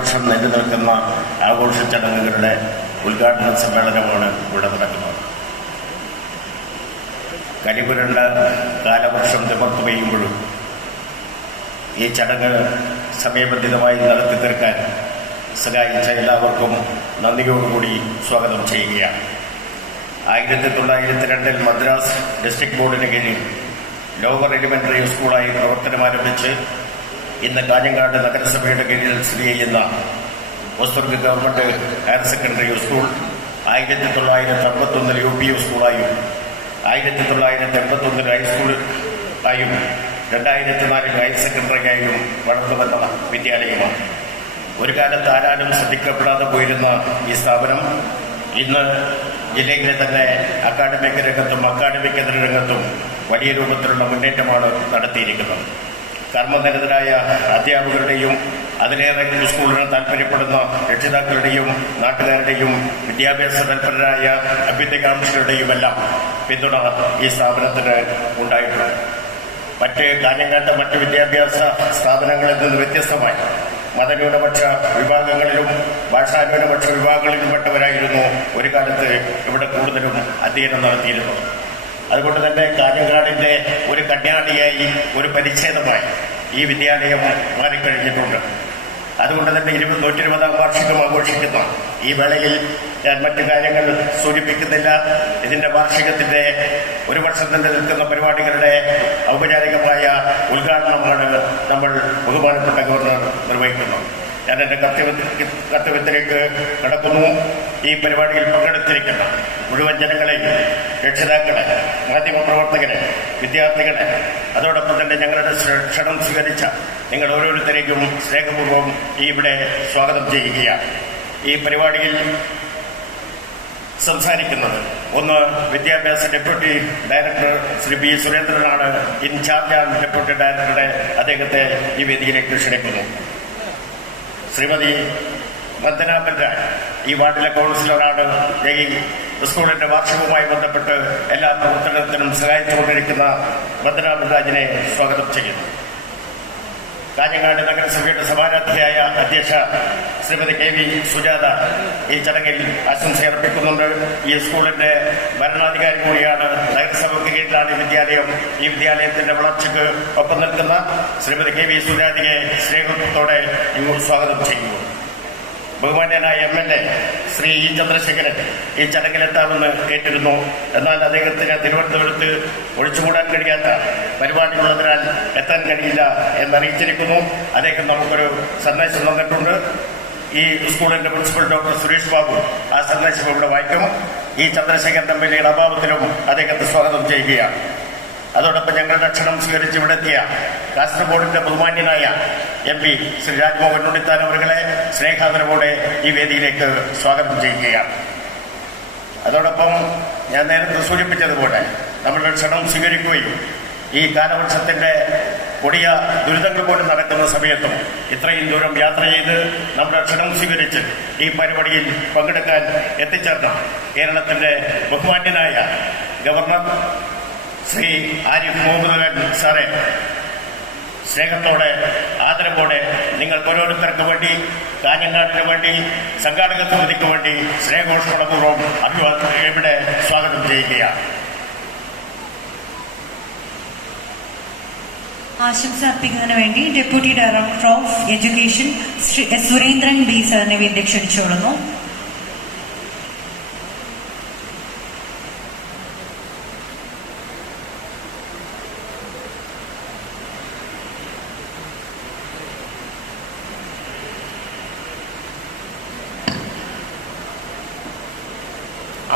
വർഷം നീണ്ടു നിൽക്കുന്ന ആഘോഷ ചടങ്ങുകളുടെ ഉദ്ഘാടന സമ്മേളനമാണ് ഇവിടെ നടക്കുന്നത്. കരിപുരണ്ട കാലവർഷം തിമർത്തു പെയ്യുമ്പോഴും ഈ ചടങ്ങ് സമയബന്ധിതമായി നടത്തി തീർക്കാൻ സഹായിച്ച എല്ലാവർക്കും നന്ദിയോടുകൂടി സ്വാഗതം ചെയ്യുകയാണ്. 1902 മദ്രാസ് ഡിസ്ട്രിക്ട് ബോർഡിന് കീഴിൽ ലോവർ എലിമെന്ററി സ്കൂളായി പ്രവർത്തനമാരംഭിച്ച് ഇന്ന് കാഞ്ഞങ്ങാട് നഗരസഭയുടെ കീഴിൽ സ്ഥിതി ചെയ്യുന്ന horn government higher secondary school 1951 UP സ്കൂളായും 1981 ഹൈസ്കൂൾ ആയും 2004 ഹയർ സെക്കൻഡറിയായും വളർന്നു വന്ന വിദ്യാലയമാണ്. ഒരു കാലത്ത് ആരാലും ശ്രദ്ധിക്കപ്പെടാതെ പോയിരുന്ന ഈ സ്ഥാപനം ഇന്ന് ജില്ലയിലെ തന്നെ അക്കാഡമിക് രംഗത്തും അക്കാഡമിക് രംഗത്തും വലിയ രൂപത്തിലുള്ള മുന്നേറ്റമാണ് നടത്തിയിരിക്കുന്നത്. കർമ്മനിരതരായ അധ്യാപകരുടെയും അതിലേറെ സ്കൂളിന് താല്പര്യപ്പെടുന്ന രക്ഷിതാക്കളുടെയും നാട്ടുകാരുടെയും വിദ്യാഭ്യാസ തൽപരരായ അഭ്യുദയകാംക്ഷികളുടെയുമെല്ലാം പിന്തുണ ഈ സ്ഥാപനത്തിന് ഉണ്ടായിട്ടുണ്ട്. കാഞ്ഞങ്ങാട്ടെ മറ്റ് വിദ്യാഭ്യാസ സ്ഥാപനങ്ങളിൽ നിന്ന് വ്യത്യസ്തമായി മതന്യൂനപക്ഷ വിഭാഗങ്ങളിലും ഭാഷാന്യൂനപക്ഷ വിഭാഗങ്ങളിലുംപ്പെട്ടവരായിരുന്നു ഒരു കാലത്ത് ഇവിടെ കൂടുതലും അധ്യയനം നടത്തിയിരുന്നത്. അതുകൊണ്ട് തന്നെ കാഞ്ഞങ്ങാടിന്റെ ഒരു കണ്യാണിയായി ഒരു പരിച്ഛേദമായി ഈ വിദ്യാലയം മാറിക്കഴിഞ്ഞിട്ടുണ്ട്. അതുകൊണ്ട് തന്നെ 120ാം വാർഷികം ആഘോഷിക്കുന്ന ഈ വേളയിൽ ഞാൻ മറ്റു കാര്യങ്ങൾ സൂചിപ്പിക്കുന്നില്ല. ഇതിന്റെ വാർഷികത്തിന്റെ ഒരു വർഷം തന്നെ നിൽക്കുന്ന പരിപാടികളുടെ ഔപചാരികമായ ഉദ്ഘാടനമാണ് നമ്മൾ ബഹുമാനപ്പെട്ട ഗവർണർ നിർവഹിക്കുന്നത്. ഞാൻ എന്റെ കർത്തവ്യത്തിലേക്ക് കടക്കുന്നു. ഈ പരിപാടിയിൽ പങ്കെടുത്തിരിക്കുന്ന മുഴുവൻ ജനങ്ങളെയും, രക്ഷിതാക്കളെ, മാധ്യമപ്രവർത്തകരെ, വിദ്യാർത്ഥികളെ, അതോടൊപ്പം തന്നെ ഞങ്ങളുടെ ക്ഷണം സ്വീകരിച്ച നിങ്ങൾ ഓരോരുത്തരെയും സ്നേഹപൂർവ്വം ഇവിടെ സ്വാഗതം ചെയ്യുകയാണ്. ഈ പരിപാടിയിൽ സംസാരിക്കുന്നത് ഒന്ന് വിദ്യാഭ്യാസ ഡെപ്യൂട്ടി ഡയറക്ടർ ശ്രീ B. സുരേന്ദ്രനാണ്. ഇൻചാർജ് ആൻഡ് ഡെപ്യൂട്ടി ഡയറക്ടറുടെ അദ്ദേഹത്തെ ഈ വേദിയിലേക്ക് ക്ഷണിക്കുന്നു. ശ്രീമതി വന്ദന ബൽരാജ് ഈ വാർഡിലെ കൗൺസിലറാണ്. ഈ സ്കൂളിന്റെ വാർഷികവുമായി ബന്ധപ്പെട്ട് എല്ലാ പ്രവർത്തനത്തിനും സഹായിച്ചുകൊണ്ടിരിക്കുന്ന വന്ദന ബൽരാജിനെ സ്വാഗതം ചെയ്യുന്നു. കാഞ്ഞങ്ങാട് നഗരസഭയുടെ സമാരാധ്യയായ അധ്യക്ഷ ശ്രീമതി KV സുജാത ഈ ചടങ്ങിൽ ആശംസയർപ്പിക്കുന്നുണ്ട്. ഈ സ്കൂളിന്റെ ഭരണാധികാരി കൂടിയാണ്. നഗരസഭയ്ക്ക് കീഴിലാണ് ഈ വിദ്യാലയത്തിന്റെ വളർച്ചയ്ക്ക് ഒപ്പം നിൽക്കുന്ന ശ്രീമതി KV സുജാതയെ സ്നേഹത്തോടെ സ്വാഗതം ചെയ്യുന്നു. ബഹുമാന്യനായ MLA ശ്രീ E. ചന്ദ്രശേഖരൻ ഈ ചടങ്ങിലെത്താമെന്ന് കേട്ടിരുന്നു. എന്നാൽ അദ്ദേഹത്തിന് തിരുവനന്തപുരത്ത് ഒഴിച്ചുകൂടാൻ കഴിയാത്ത പരിപാടികളുള്ളതിനാൽ എത്താൻ കഴിയില്ല എന്നറിയിച്ചിരിക്കുന്നു. അദ്ദേഹം നമുക്കൊരു സന്ദേശം തന്നിട്ടുണ്ട്. ഈ സ്കൂളിന്റെ പ്രിൻസിപ്പൽ ഡോക്ടർ സുരേഷ് ബാബു ആ സന്ദേശം ഇവിടെ വായിക്കും. ഈ ചന്ദ്രശേഖരൻ MLAയുടെ അഭാവത്തിലും അദ്ദേഹത്തെ സ്വാഗതം ചെയ്യുകയാണ്. അതോടൊപ്പം ഞങ്ങളുടെ ക്ഷണം സ്വീകരിച്ച് ഇവിടെത്തിയ കാസർഗോഡിന്റെ ബഹുമാന്യനായ MP ശ്രീ രാജ്മോഹൻ ഉണ്ണിത്താൻ അവരുടെ സ്നേഹാദരവോടെ ഈ വേദിയിലേക്ക് സ്വാഗതം ചെയ്യുകയാണ്. അതോടൊപ്പം ഞാൻ നേരത്തെ സൂചിപ്പിച്ചതുപോലെ നമ്മളുടെ ക്ഷണം സ്വീകരിക്കുകയും ഈ കാലവർഷത്തിന്റെ കൊടിയ ദുരിതങ്ങൾ പോലും നടക്കുന്ന സമയത്തും ഇത്രയും ദൂരം യാത്ര ചെയ്ത് നമ്മുടെ ക്ഷണം സ്വീകരിച്ച് ഈ പരിപാടിയിൽ പങ്കെടുക്കാൻ എത്തിച്ചേർന്ന കേരളത്തിന്റെ ബഹുമാന്യനായ ഗവർണർ ശ്രീ ആരിഫ് മുഹമ്മദ് ഖാൻ സാറെ സ്നേഹത്തോടെ ആദരവോടെ നിങ്ങൾക്ക് ഓരോരുത്തർക്ക് വേണ്ടി, കാഞ്ഞങ്ങാടിന് വേണ്ടി, സംഘാടക സമിതിക്ക് വേണ്ടി സ്നേഹോഷ്മപൂർവ്വം ഇവിടെ സ്വാഗതം ചെയ്യുകയാണ്. ആശംസ അർപ്പിക്കുന്നതിന് വേണ്ടി deputy director of education Shri S. സുരേന്ദ്രൻ B. സാറിനെ വേദി ക്ഷണിച്ചോളുന്നു.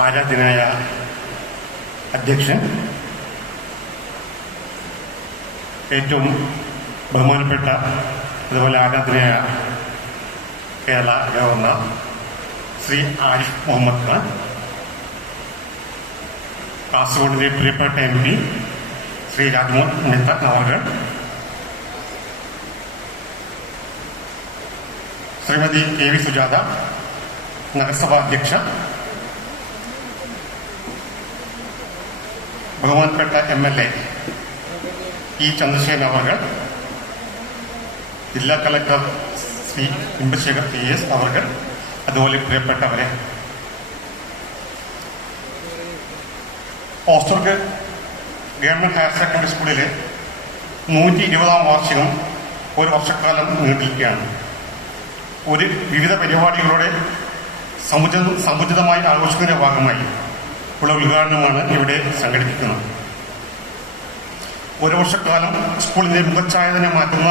ആരാധനായ അധ്യക്ഷൻ, ഏറ്റവും ബഹുമാനപ്പെട്ട അതുപോലെ ആരാധനായ കേരള ഗവർണർ ശ്രീ ആരിഫ് മുഹമ്മദ് ഖാൻ, കാസർഗോഡിലെ പ്രിയപ്പെട്ട MP ശ്രീ രാജ്മോഹൻ ഉണ്ണിത്താൻ അവർ, ശ്രീമതി KV സുജാത നഗരസഭാ അധ്യക്ഷ, ബഹുമാനപ്പെട്ട MLA E. ചന്ദ്രശേഖരൻ അവർ, ജില്ലാ കളക്ടർ ശ്രീ ഇമ്പശേഖർ TS അവർ, അതുപോലെ പ്രിയപ്പെട്ടവരെ, ഓസ്ട്രേലിയ ഗവൺമെൻറ് ഹയർ സെക്കൻഡറി സ്കൂളിലെ 120ാം വാർഷികം ഒരു വർഷക്കാലം നീണ്ടിരിക്കുകയാണ്. വിവിധ പരിപാടികളുടെ സമുചിതമായി ആഘോഷിക്കുന്നതിന്റെ ഭാഗമായി ഉള്ള ഉദ്ഘാടനമാണ് ഇവിടെ സംഘടിപ്പിക്കുന്നത്. ഒരു വർഷക്കാലം സ്കൂളിന്റെ മുഖച്ഛായ തന്നെ മാറ്റുന്ന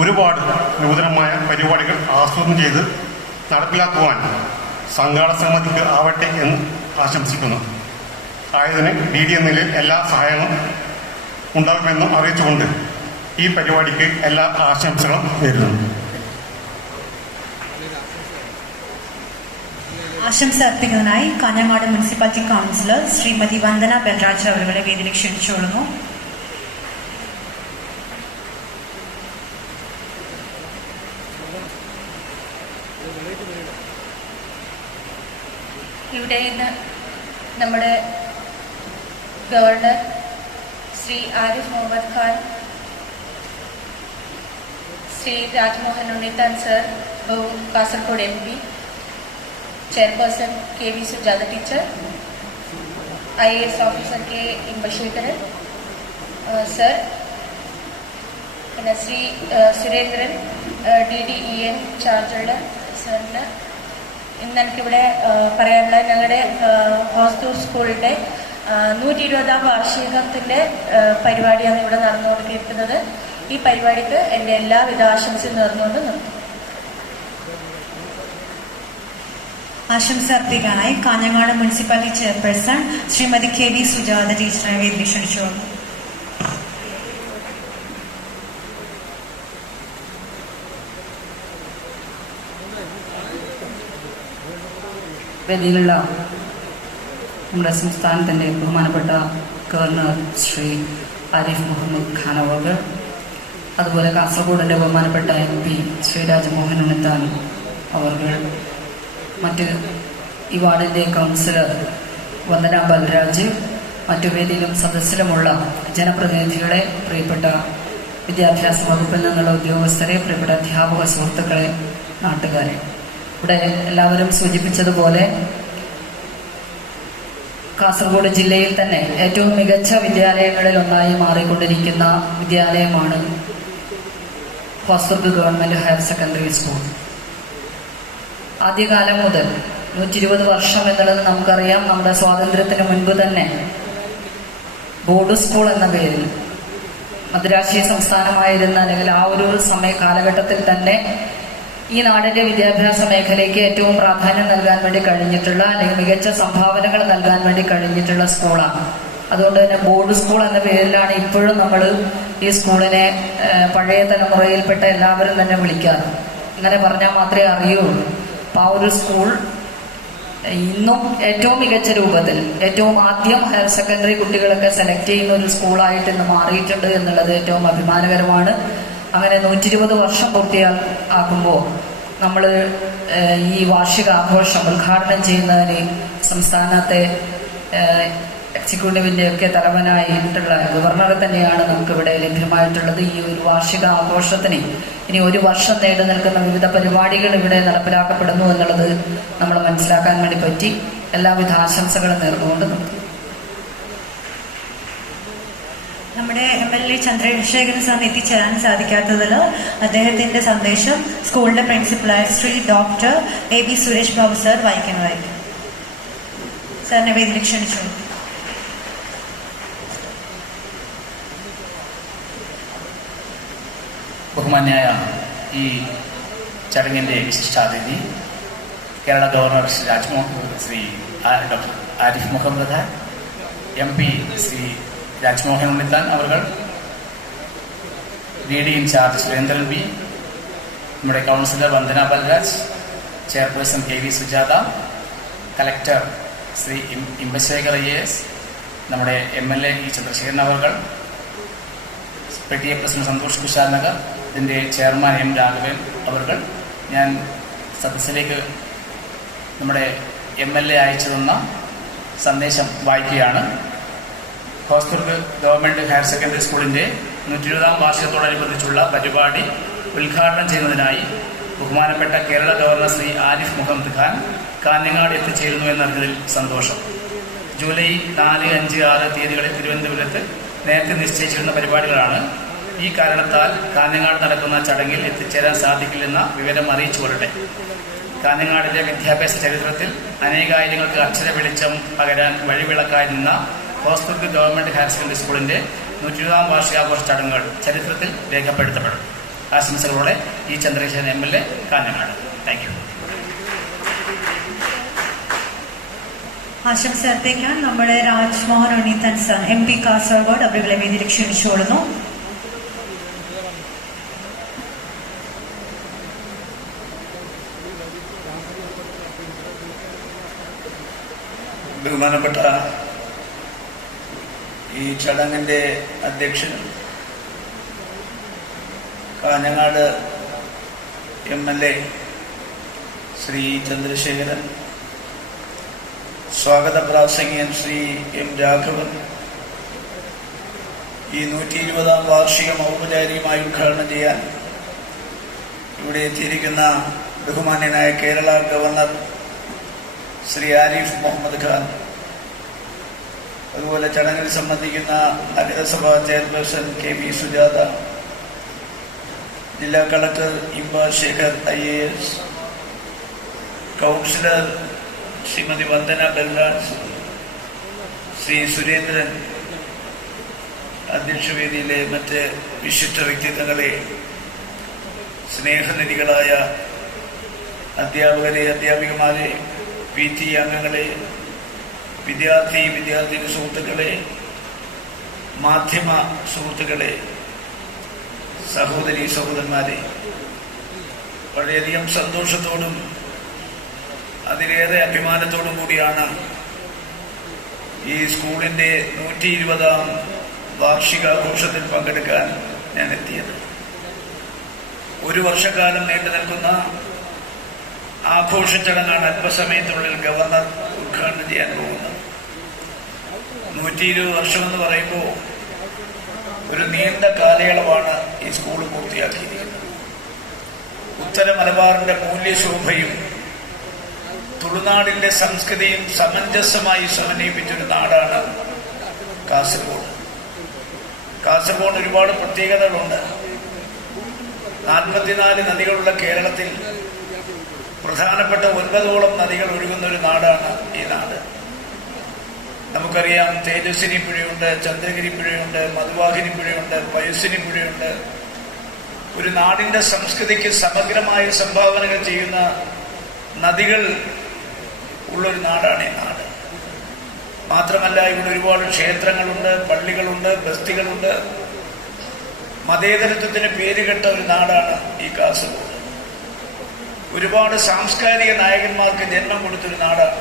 ഒരുപാട് നൂതനമായ പരിപാടികൾ ആസൂത്രണം ചെയ്ത് നടപ്പിലാക്കുവാൻ സംഘാടക സമിതിക്ക് ആവട്ടെ എന്ന് ആശംസിക്കുന്നു. ആയതിന് DD എന്ന നിലയിൽ എല്ലാ സഹായങ്ങളും ഉണ്ടാകുമെന്നും അറിയിച്ചുകൊണ്ട് ഈ പരിപാടിക്ക് എല്ലാ ആശംസകളും നേരുന്നു. ആശംസ അർപ്പിക്കുന്നതിനായി കാഞ്ഞങ്ങാട് മുനിസിപ്പാലിറ്റി കൗൺസിലർ ശ്രീമതി വന്ദന ബൽരാജ് അവരുടെ വേദിയിൽ ക്ഷണിച്ചുകൊള്ളുന്നു. ഇവിടെ ഇന്ന് നമ്മുടെ ഗവർണർ ശ്രീ ആരിഫ് മുഹമ്മദ് Khan, Shri Rajmohan Unnithan sir, Kasaragod MP, chairperson KV Sujatha teacher, IAS officer K Imbasekharan sir, പിന്നെ ശ്രീ സുരേന്ദ്രൻ DDEN ചാർജുള്ള സാറിന്, ഇന്ന് എനിക്കിവിടെ പറയാനുള്ള ഞങ്ങളുടെ ഹോസ്റ്റൂർ സ്കൂളിൻ്റെ 120ാം വാർഷികത്തിൻ്റെ പരിപാടിയാണ് ഇവിടെ നടന്നുകൊണ്ടിരിക്കുന്നത്. ഈ പരിപാടിക്ക് എൻ്റെ എല്ലാവിധ ആശംസയും നേർന്നുകൊണ്ട് നിർത്തും. ആശംസ അർപ്പിക്കാനായി Kanhangad municipality chairperson Shrimati KV Sujatha ടീച്ചറെ വേദിയിൽ ക്ഷണിച്ചുകൊള്ളുന്നു. വേദിയിലുള്ള നമ്മുടെ സംസ്ഥാനത്തിൻ്റെ ബഹുമാനപ്പെട്ട ഗവർണർ ശ്രീ ആരിഫ് മുഹമ്മദ് ഖാൻ അവർ, അതുപോലെ കാസർഗോഡിൻ്റെ ബഹുമാനപ്പെട്ട MP ശ്രീ രാജ്മോഹൻ ഉണ്ണിത്താൻ അവർ, മറ്റ് ഈ വാർഡിൻ്റെ കൗൺസിലർ വന്ദന ബൽരാജ്, മറ്റു വേദിയിലും സദസ്സിലുമുള്ള ജനപ്രതിനിധികളെ, പ്രിയപ്പെട്ട വിദ്യാഭ്യാസ വകുപ്പിൽ നിന്നുള്ള ഉദ്യോഗസ്ഥരെ, പ്രിയപ്പെട്ട അധ്യാപക സുഹൃത്തുക്കളെ, നാട്ടുകാരെ, ഇവിടെ എല്ലാവരും സൂചിപ്പിച്ചതുപോലെ കാസർഗോഡ് ജില്ലയിൽ തന്നെ ഏറ്റവും മികച്ച വിദ്യാലയങ്ങളിൽ ഒന്നായി മാറിക്കൊണ്ടിരിക്കുന്ന വിദ്യാലയമാണ് ഹോസ്റ്റൂർ ഗവൺമെന്റ് ഹയർ സെക്കൻഡറി സ്കൂൾ. ആദ്യകാലം മുതൽ 120 വർഷം എന്നുള്ളത് നമുക്കറിയാം. നമ്മുടെ സ്വാതന്ത്ര്യത്തിന് മുൻപ് തന്നെ ബോർഡ് സ്കൂൾ എന്ന പേരിൽ മദ്രാശി സംസ്ഥാനമായിരുന്ന, അല്ലെങ്കിൽ ആ ഒരു കാലഘട്ടത്തിൽ തന്നെ ഈ നാടിന്റെ വിദ്യാഭ്യാസ മേഖലയ്ക്ക് ഏറ്റവും പ്രാധാന്യം നൽകാൻ വേണ്ടി കഴിഞ്ഞിട്ടുള്ള, അല്ലെങ്കിൽ മികച്ച സംഭാവനകൾ നൽകാൻ വേണ്ടി കഴിഞ്ഞിട്ടുള്ള സ്കൂളാണ്. അതുകൊണ്ട് തന്നെ ബോർഡ് സ്കൂൾ എന്ന പേരിലാണ് ഇപ്പോഴും നമ്മൾ ഈ സ്കൂളിനെ പഴയ തലമുറയിൽപ്പെട്ട എല്ലാവരും തന്നെ വിളിക്കാറ്. അങ്ങനെ പറഞ്ഞാൽ മാത്രമേ അറിയുള്ളൂ. അപ്പോൾ ആ ഒരു സ്കൂൾ ഇന്നും ഏറ്റവും മികച്ച രൂപത്തിൽ, ഏറ്റവും ആദ്യം ഹയർ സെക്കൻഡറി കുട്ടികളൊക്കെ സെലക്ട് ചെയ്യുന്ന ഒരു സ്കൂളായിട്ട് ഇന്ന് മാറിയിട്ടുണ്ട് എന്നുള്ളത് ഏറ്റവും അഭിമാനകരമാണ്. അങ്ങനെ 120 വർഷം പൂർത്തിയാക്കുമ്പോൾ നമ്മൾ ഈ വാർഷികാഘോഷം ഉദ്ഘാടനം ചെയ്യുന്നതിന് സംസ്ഥാനത്തെ എക്സിക്യൂട്ടീവിൻ്റെ ഒക്കെ തലവനായിട്ടുള്ള ഗവർണറെ തന്നെയാണ് നമുക്കിവിടെ ലഭ്യമായിട്ടുള്ളത്. ഈ ഒരു വാർഷികാഘോഷത്തിന് ഇനി ഒരു വർഷം നീണ്ടു നിൽക്കുന്ന വിവിധ പരിപാടികൾ ഇവിടെ നടപ്പിലാക്കപ്പെടുന്നു എന്നുള്ളത് നമ്മൾ മനസ്സിലാക്കാൻ വേണ്ടി പറ്റി. എല്ലാവിധ ആശംസകളും നേർന്നുകൊണ്ട് നിർത്തുന്നു. നമ്മുടെ MLA ചന്ദ്രശേഖരൻ സാറിന് എത്തിച്ചേരാൻ സാധിക്കാത്തതിൽ അദ്ദേഹത്തിന്റെ സന്ദേശം സ്കൂളിന്റെ പ്രിൻസിപ്പലായ Shri doctor AB Suresh Babu sir വായിക്കുന്നതായിരിക്കും. സാറിനെ വേദിയിൽ ക്ഷണിച്ചു. ബഹുമാന്യായ ഈ ചടങ്ങിൻ്റെ വിശിഷ്ടാതിഥി കേരള ഗവർണർ ശ്രീ ഡോക്ടർ ആരിഫ് മുഹമ്മദ് ഖാൻ, MP ശ്രീ രാജ്മോഹൻ ഉണ്ണിത്താൻ അവർ, DD ഇൻചാർജ് സുരേന്ദ്രൻ B, നമ്മുടെ councillor Vandana Balraj, chairperson KV Sujatha, collector Shri Inbasekar IAS, നമ്മുടെ MLA ചന്ദ്രശേഖരൻ അവർ, PTA പ്രസിഡന്റ് സന്തോഷ് കുശാൽ നഗർ, ഇതിൻ്റെ ചെയർമാൻ M രാഘവൻ അവർ, ഞാൻ സദസ്സിലേക്ക് നമ്മുടെ MLA അയച്ചു തന്ന സന്ദേശം വായിക്കുകയാണ്. ഹോസ്റ്റൂർ ഗവൺമെന്റ് ഹയർ സെക്കൻഡറി സ്കൂളിന്റെ 120ാം വാർഷികത്തോടനുബന്ധിച്ചുള്ള പരിപാടി ഉദ്ഘാടനം ചെയ്യുന്നതിനായി ബഹുമാനപ്പെട്ട കേരള ഗവർണർ ശ്രീ ആരിഫ് മുഹമ്മദ് ഖാൻ കാഞ്ഞങ്ങാട് എത്തിച്ചേരുന്നു എന്നറിഞ്ഞതിൽ സന്തോഷം. ജൂലൈ 4, 5, 6 തീയതികളിൽ തിരുവനന്തപുരത്ത് നേരത്തെ നിശ്ചയിച്ചിരുന്ന പരിപാടികളാണ്. ഈ കാരണത്താൽ കാഞ്ഞങ്ങാട് നടക്കുന്ന ചടങ്ങിൽ എത്തിച്ചേരാൻ സാധിക്കില്ലെന്ന വിവരം അറിയിച്ചുകൊള്ളട്ടെ. കാഞ്ഞങ്ങാടിലെ വിദ്യാഭ്യാസ ചരിത്രത്തിൽ അനേകായിരങ്ങൾക്ക് അക്ഷര വെളിച്ചം പകരാൻ വഴിവിളക്കായി നിന്ന ഹോസ്പിറ്റൽ ഗവൺമെന്റ് ഹയർ സെക്കൻഡറി സ്കൂളിന്റെ 120ാം വാർഷികാഘോഷ ചടങ്ങുകൾ ചരിത്രത്തിൽ രേഖപ്പെടുത്തപ്പെടും. ആശംസകളോടെ ഈ ചന്ദ്രശേഖരൻ MLA, കാഞ്ഞങ്ങാട്. Thank you. ആശംസ അർപ്പിക്കാൻ നമ്മുടെ രാജ്മോഹൻ ഉണ്ണിത്തൻ സർ MP കാസർഗോഡ് അവരുടെ വേദിയിൽ ക്ഷണിച്ചുകൊള്ളുന്നു. ബഹുമാനപ്പെട്ട ഈ ചടങ്ങിന്റെ അധ്യക്ഷൻ കാഞ്ഞങ്ങാട് MLA ശ്രീ ചന്ദ്രശേഖരൻ, സ്വാഗത പ്രാസംഗികൻ ശ്രീ M. രാഘവൻ, ഈ 120ാം വാർഷികം ഔപചാരികമായി ഉദ്ഘാടനം ചെയ്യാൻ ഇവിടെ എത്തിയിരിക്കുന്ന ബഹുമാന്യനായ കേരള ഗവർണർ ശ്രീ ആരിഫ് മുഹമ്മദ് ഖാൻ, അതുപോലെ ചടങ്ങിൽ സംബന്ധിക്കുന്ന നഗരസഭാ ചെയർപേഴ്സൺ KB സുജാത, ജില്ലാ collector Imbasekhar IAS, councillor Shrimati Vandana Balraj, Shri Surendran, അധ്യക്ഷവേദിയിലെ മറ്റ് വിശിഷ്ട വ്യക്തിത്വങ്ങളെ, സ്നേഹനിധികളായ അധ്യാപകരെ, അധ്യാപികമാരെ, PT അംഗങ്ങളെ, വിദ്യാർത്ഥിനി സുഹൃത്തുക്കളെ, മാധ്യമ സുഹൃത്തുക്കളെ, സഹോദരി സഹോദരന്മാരെ, വളരെയധികം സന്തോഷത്തോടും അതിലേറെ അഭിമാനത്തോടും കൂടിയാണ് ഈ സ്കൂളിന്റെ 120ാം വാർഷികാഘോഷത്തിൽ പങ്കെടുക്കാൻ ഞാൻ എത്തിയത്. ഒരു വർഷക്കാലം നീണ്ടു നിൽക്കുന്ന ആഘോഷ ചടങ്ങാണ് അല്പസമയത്തിനുള്ളിൽ ഗവർണർ ഉദ്ഘാടനം ചെയ്യാൻ പോകുന്നത്. 120 വർഷമെന്ന് പറയുമ്പോൾ ഒരു നീണ്ട കാലയളവാണ് ഈ സ്കൂൾ പൂർത്തിയാക്കിയിരിക്കുന്നത്. ഉത്തര മലബാറിന്റെ മൂല്യശോഭയും തുളുനാടിന്റെ സംസ്കൃതിയും സമഞ്ജസമായി സമന്വയിപ്പിച്ചൊരു നാടാണ് കാസർഗോഡ്. കാസർഗോഡ് ഒരുപാട് പ്രത്യേകതകളുണ്ട്. 44 നദികളുള്ള കേരളത്തിൽ പ്രധാനപ്പെട്ട 9ഓളം നദികൾ ഒഴുകുന്ന ഒരു നാടാണ് ഈ നാട്. നമുക്കറിയാം, തേജസ്വിനി പുഴയുണ്ട്, ചന്ദ്രഗിരി പുഴയുണ്ട്, മധുവാഹിനി പുഴയുണ്ട്, പയസ്വിനി പുഴയുണ്ട്. ഒരു നാടിന്റെ സംസ്കൃതിക്ക് സമഗ്രമായ സംഭാവനകൾ ചെയ്യുന്ന നദികൾ ഉള്ളൊരു നാടാണ് ഈ നാട്. മാത്രമല്ല, ഇവിടെ ഒരുപാട് ക്ഷേത്രങ്ങളുണ്ട്, പള്ളികളുണ്ട്, ബസ്തികളുണ്ട്. മതേതരത്വത്തിന് പേരുകെട്ട ഒരു നാടാണ് ഈ കാസർഗോഡ്. ഒരുപാട് സാംസ്കാരിക നായകന്മാർക്ക് ജന്മം കൊടുത്തൊരു നാടാണ്.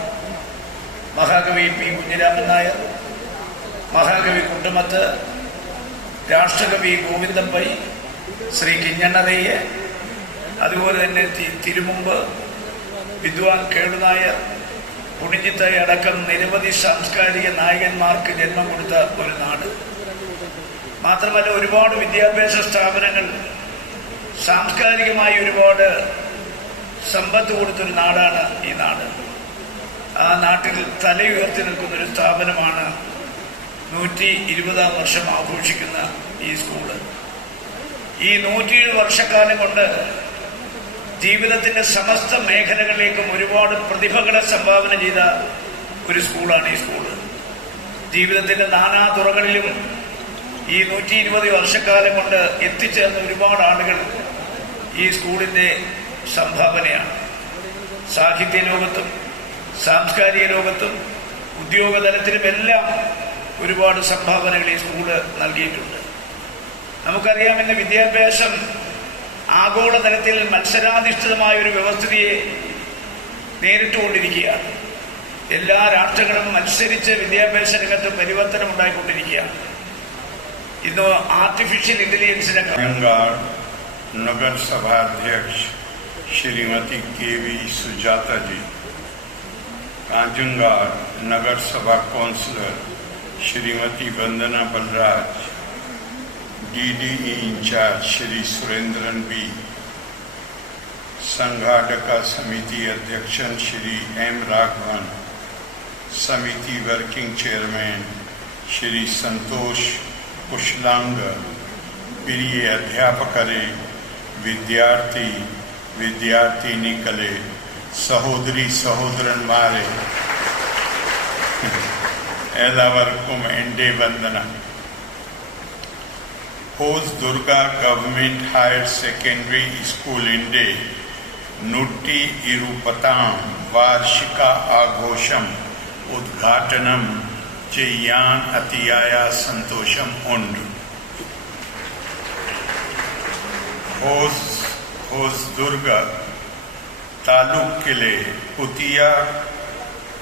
മഹാകവി P. കുഞ്ഞിരാമൻ നായർ, മഹാകവി കുണ്ടമത്ത്, രാഷ്ട്രകവി ഗോവിന്ദപ്പൈ, ശ്രീ കിഞ്ഞണ്ണറയ്യ, അതുപോലെ തന്നെ തിരുമുമ്പ്, വിദ്വാൻ കേളുനായർ, കുണിഞ്ചിത്തൈ അടക്കം നിരവധി സാംസ്കാരിക നായകന്മാർക്ക് ജന്മം കൊടുത്ത ഒരു നാട്. മാത്രമല്ല, ഒരുപാട് വിദ്യാഭ്യാസ സ്ഥാപനങ്ങൾ, സാംസ്കാരികമായി ഒരുപാട് സമ്പത്ത് കൊടുത്തൊരു നാടാണ് ഈ നാട്. ആ നാട്ടിൽ തലയുയർത്തി നിൽക്കുന്നൊരു സ്ഥാപനമാണ് 120ാം വർഷം ആഘോഷിക്കുന്ന ഈ സ്കൂള്. ഈ 107 വർഷക്കാലം കൊണ്ട് ജീവിതത്തിന്റെ സമസ്ത മേഖലകളിലേക്കും ഒരുപാട് പ്രതിഭകളെ സംഭാവന ചെയ്ത ഒരു സ്കൂളാണ് ഈ സ്കൂള്. ജീവിതത്തിന്റെ നാനാ തുറകളിലും ഈ 120 വർഷക്കാലം കൊണ്ട് എത്തിച്ചേർന്ന ഒരുപാട് ആളുകൾ ഈ സ്കൂളിന്റെ സംഭാവനയാണ്. സാഹിത്യ ലോകത്തും സാംസ്കാരിക ലോകത്തും ഉദ്യോഗതലത്തിലുമെല്ലാം ഒരുപാട് സംഭാവനകൾ ഈ സ്കൂള് നൽകിയിട്ടുണ്ട്. നമുക്കറിയാം, ഇന്ന് വിദ്യാഭ്യാസം ആഗോളതലത്തിൽ മത്സരാധിഷ്ഠിതമായ ഒരു വ്യവസ്ഥിതിയെ നേരിട്ടുകൊണ്ടിരിക്കുകയാണ്. എല്ലാ രാഷ്ട്രങ്ങളും മത്സരിച്ച് വിദ്യാഭ്യാസ രംഗത്ത് പരിവർത്തനം ഉണ്ടായിക്കൊണ്ടിരിക്കുകയാണ്. ഇന്ന് ആർട്ടിഫിഷ്യൽ ഇന്റലിജൻസിനെ नगर सभा अध्यक्ष श्रीमती KB सुजाता जी, कांजंगार नगर सभा councillor Shrimati Vandana Balraj, DDE in charge Shri Surendran B, संघाटका समिति अध्यक्षन श्री एम राघवन, समिति वर्किंग चेयरमैन श्री संतोष कुशलांग, प्रिय अध्यापकरे, विद्यार्थी विद्यार्थिनीकले, सहोदरी सहोदरन्मारे, एलावर्कुम एंडे वंदना. Hosdurga Government Higher Secondary School Inde Nutti Irupatam Varshika Aghosham Udghatanam Cheyan Atiyaya Santosham Undu. Hosdurga Talukile Putiya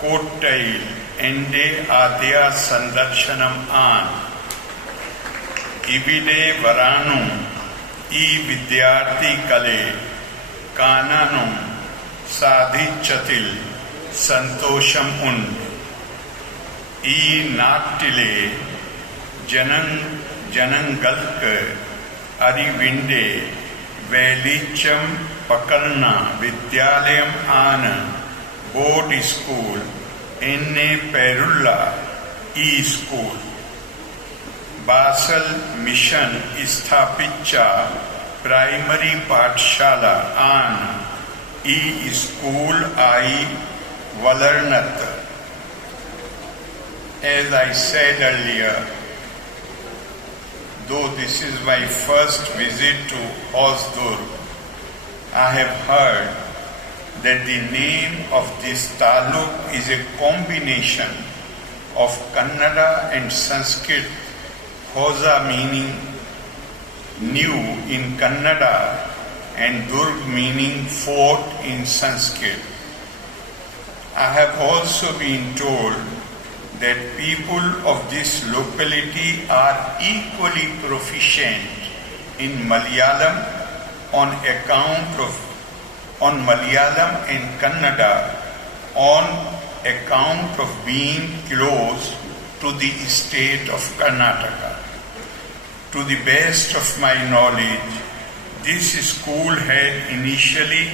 Kottail Ende Adya Sandarshanam An इविडे वरानु ई विद्यार्थी कले कानानु साधिचतिल संतोषम उन ई नाट्टिले जनंगल्क अरिविंडे वेलिचम पकलना विद्यालयम आन बोर्ड स्कूल एन्ने पेरुल्ला ई स्कूल बासल मिशन स्थापित प्राइमरी पाठशाला आन ई स्कूल आई वलर्नत. As I said earlier, though this is my first visit to Hosdurg, I have heard that the name of this taluk is a combination of Kannada and Sanskrit. Hosa meaning new in Kannada and Durg meaning fort in Sanskrit. I have also been told that people of this locality are equally proficient in Malayalam on Malayalam and Kannada on account of being close to the state of Karnataka. To the best of my knowledge, this school had initially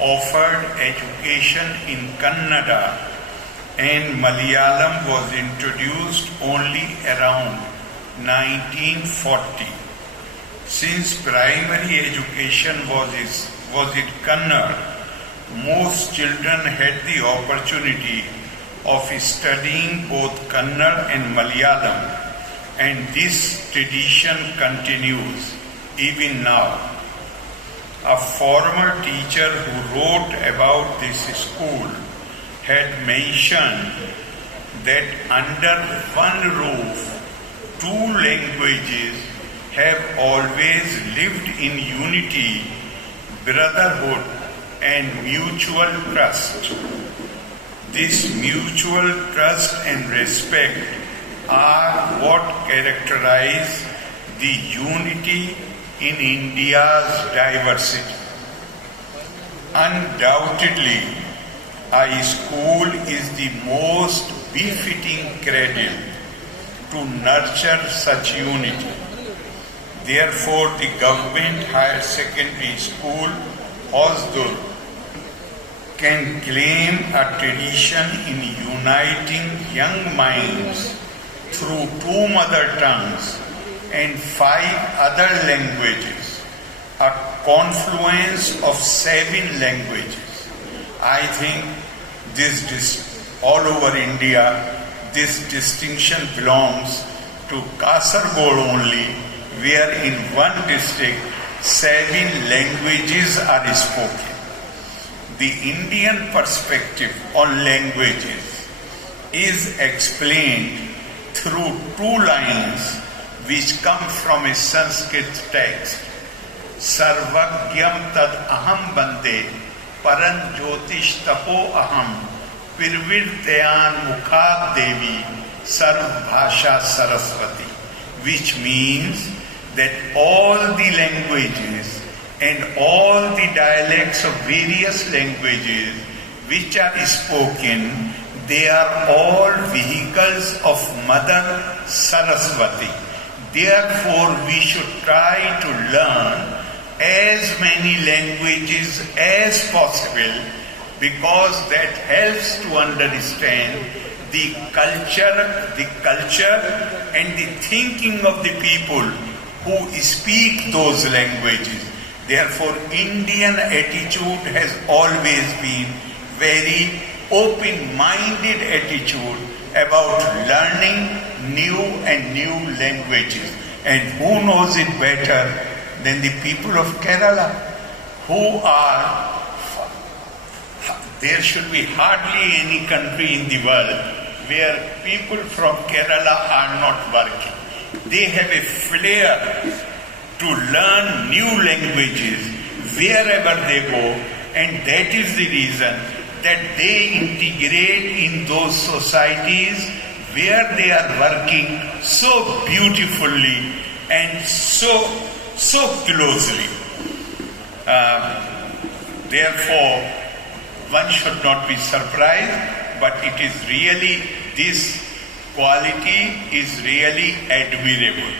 offered education in Kannada and Malayalam was introduced only around 1940. Since primary education was in Kannada, most children had the opportunity of studying both Kannada and Malayalam, and this tradition continues even now. A former teacher who wrote about this school had mentioned that under one roof, two languages have always lived in unity, brotherhood, and mutual trust. This mutual trust and respect are what characterize the unity in India's diversity. Undoubtedly, a school is the most befitting cradle to nurture such unity. Therefore, the Government Higher Secondary School, Hosdurg, can claim a tradition in uniting young minds through 2 mother tongues and 5 other languages, a confluence of 7 languages. I think all over India, this distinction belongs to Kasaragod only, where in one district 7 languages are spoken. The Indian perspective on languages is explained through 2 lines which come from a Sanskrit text. Sarvagyam tad aham bande paran jyotish tapo aham pirvirtayan mukhad devi sarv bhasha saraswati, which means that all the languages and all the dialects of various languages which are spoken, they are all vehicles of Mother Saraswati. Therefore, we should try to learn as many languages as possible, because that helps to understand the culture and the thinking of the people who speak those languages. Therefore, Indian attitude has always been very open-minded attitude about learning new languages. And who knows it better than the people of Kerala, who are, there should be hardly any country in the world where people from Kerala are not working. They have a flair to learn new languages wherever they go, and that is the reason that they integrate in those societies where they are working so beautifully and so closely. Therefore, one should not be surprised, but it is really, this quality is really admirable.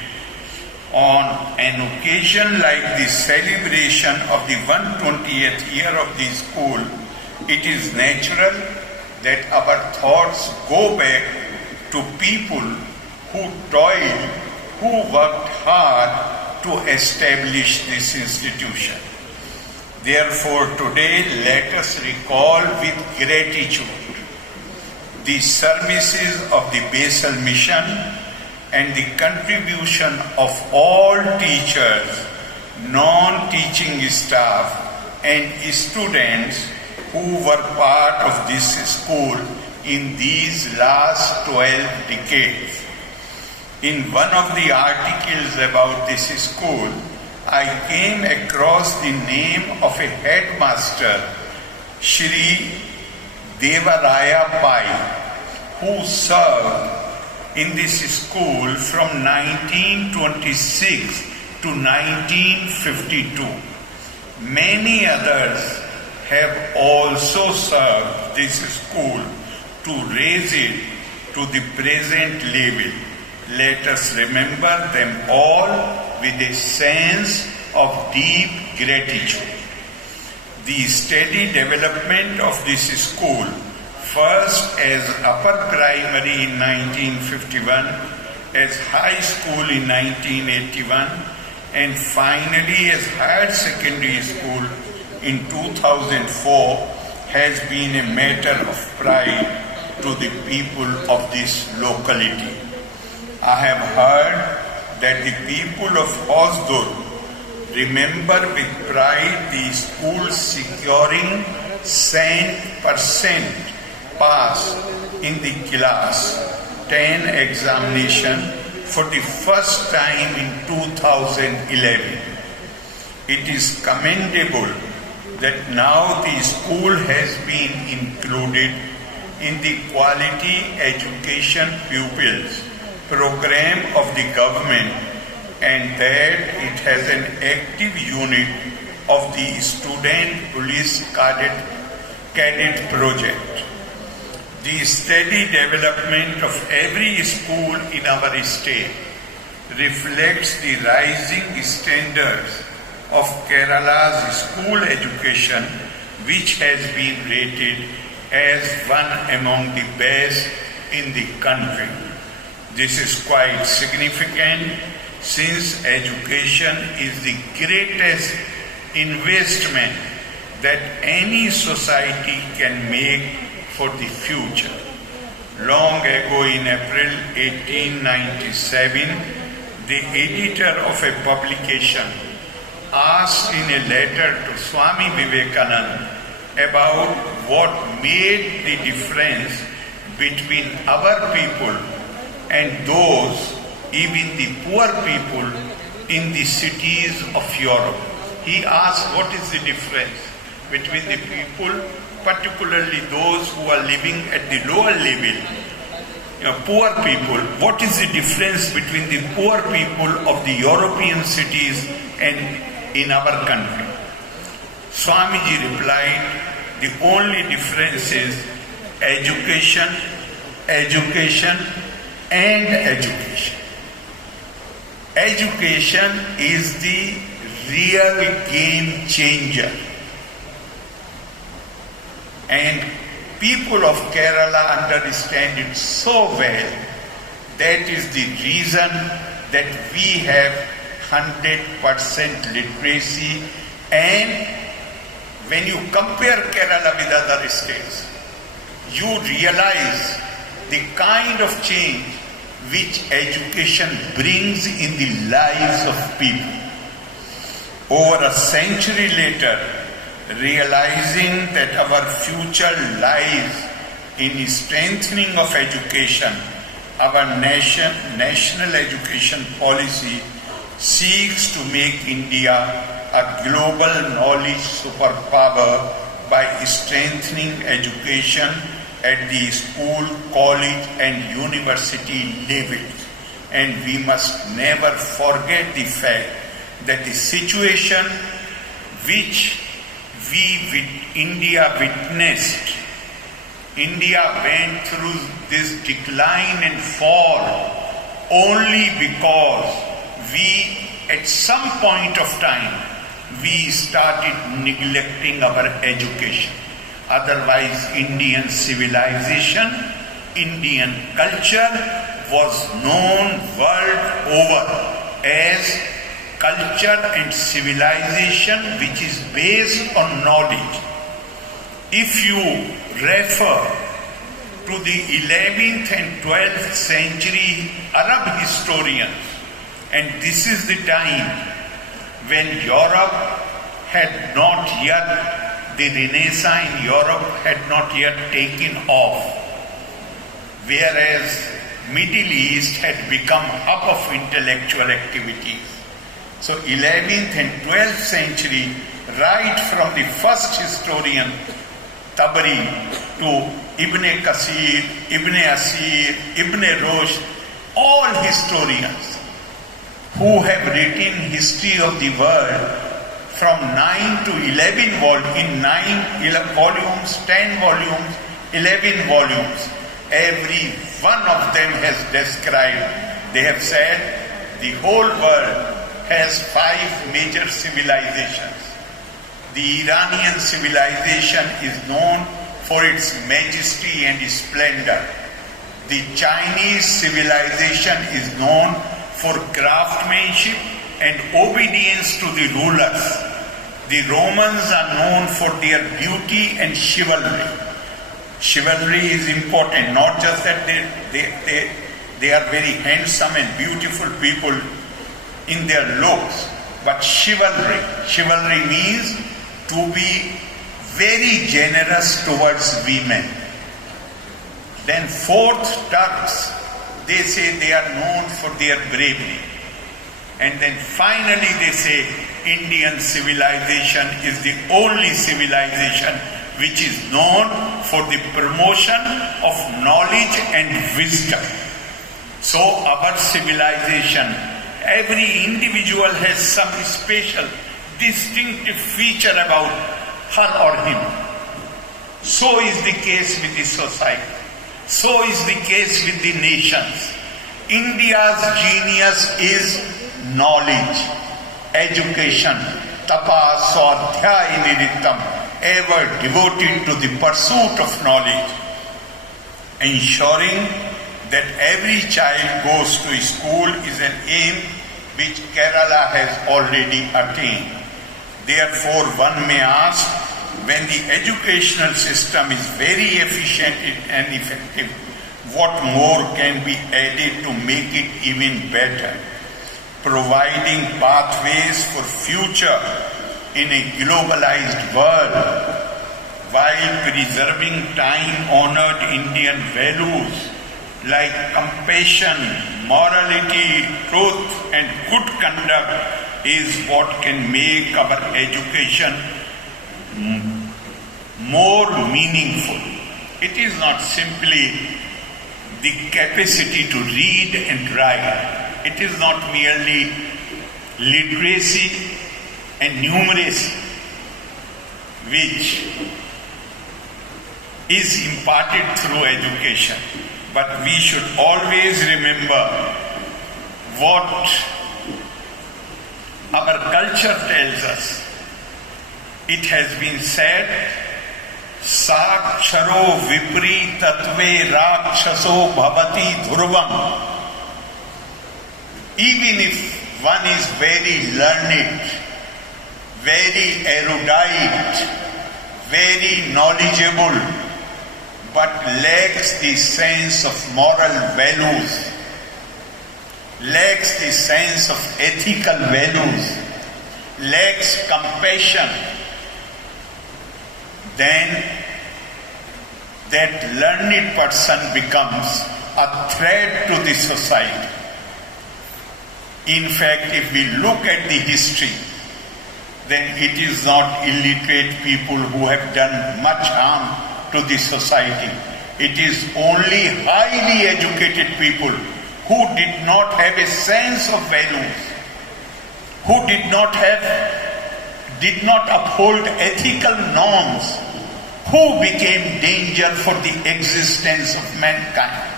On an occasion like the celebration of the 120th year of the school, it is natural that our thoughts go back to people who toiled, who worked hard to establish this institution. Therefore, today let us recall with gratitude the services of the Basal Mission and the contribution of all teachers, non-teaching staff and students who were part of this school in these last 12 decades. In one of the articles about this school, I came across the name of a headmaster, Shri Devaraya Pai, who served in this school from 1926 to 1952. Many others have also served this school to raise it to the present level. Let us remember them all with a sense of deep gratitude. The steady development of this school, first as upper primary in 1951, as high school in 1981, and finally as higher secondary school in 2004, has been a matter of pride to the people of this locality. I have heard that the people of Hosdur remember with pride the school securing 100% pass in the class 10 examination for the first time in 2011. It is commendable that now the school has been included in the Quality Education Pupils program of the government, and that it has an active unit of the Student Police Cadet Project. The steady development of every school in our state reflects the rising standards of Kerala's school education, which has been rated as one among the best in the country. This is quite significant, since education is the greatest investment that any society can make for the future. Long ago, in April 1897, the editor of a publication asked in a letter to Swami Vivekananda about what made the difference between our people and those, even the poor people in the cities of Europe. He asked, what is the difference between the people, particularly those who are living at the lower level, poor people? What is the difference between the poor people of the European cities and in our country? Swamiji replied, the only difference is education, education, and education. Education is the real game changer. And people of Kerala understand it so well. That is the reason that we have 100% literacy. And when you compare Kerala with other states, you realize the kind of change which education brings in the lives of people. Over a century later, realizing that our future lies in strengthening of education, our national education policy seeks to make India a global knowledge superpower by strengthening education at the school, college and university levels. And we must never forget the fact that the situation which India witnessed, India went through this decline and fall only because we, at some point of time, we started neglecting our education. Otherwise, Indian civilization, Indian culture was known world over as culture and civilization which is based on knowledge. If you refer to the 11th and 12th century Arab historians, and this is the time when Europe had not yet, the Renaissance in Europe had not yet taken off, whereas Middle East had become hub of intellectual activities. So 11th and 12th century, right from the first historian Tabari to Ibn Kasir, Ibn Asir, Ibn Rushd, all historians who have written history of the world from 9 to 11 volumes, in 9 volumes, 10 volumes, 11 volumes, every one of them has described, they have said the whole world has 5 major civilizations. The Iranian civilization is known for its majesty and splendor. The Chinese civilization is known for craftsmanship and obedience to the rulers. The Romans are known for their beauty and chivalry. Chivalry is important, not just that they are very handsome and beautiful people in their looks, but chivalry. Chivalry means to be very generous towards women. Then fourth, Turks, they say they are known for their bravery. And then finally they say Indian civilization is the only civilization which is known for the promotion of knowledge and wisdom. So our civilization, every individual has some special, distinctive feature about her or him. So is the case with the society. So is the case with the nations. India's genius is knowledge, education, tapa swadhyaya niritam, ever devoted to the pursuit of knowledge, ensuring that every child goes to school is an aim which Kerala has already attained. Therefore, one may ask, when the educational system is very efficient and effective, what more can be added to make it even better? Providing pathways for future in a globalized world while preserving time-honored Indian values like compassion, morality, truth and good conduct is what can make our education more meaningful. It is not simply the capacity to read and write. It is not merely literacy and numeracy which is imparted through education. But we should always remember what our culture tells us. It has been said, Saksharo vipri tatve rakshaso bhavati dhurvam. Even if one is very learned, very erudite, very knowledgeable, but lacks the sense of moral values, lacks the sense of ethical values, lacks compassion, then that learned person becomes a threat to the society. In fact, if we look at the history, then it is not illiterate people who have done much harm to the society. It is only highly educated people who did not have a sense of values, who did not uphold ethical norms, who became danger for the existence of mankind.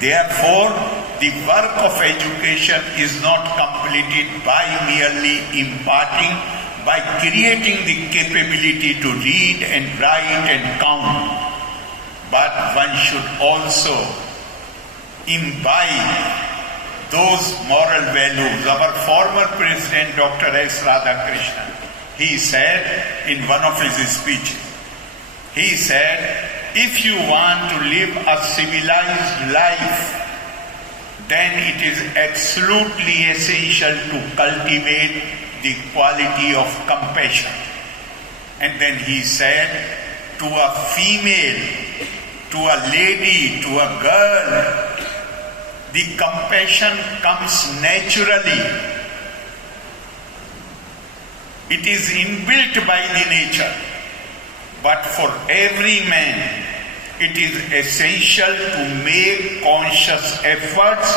Therefore, the work of education is not completed by merely imparting, by creating the capability to read and write and count, but one should also imbibe those moral values. Our former President, Dr. S. Radhakrishnan, he said in one of his speeches, he said, if you want to live a civilized life, then it is absolutely essential to cultivate the quality of compassion. And then he said, to a female, to a lady, to a girl, the compassion comes naturally. It is inbuilt by the nature. But for every man, it is essential to make conscious efforts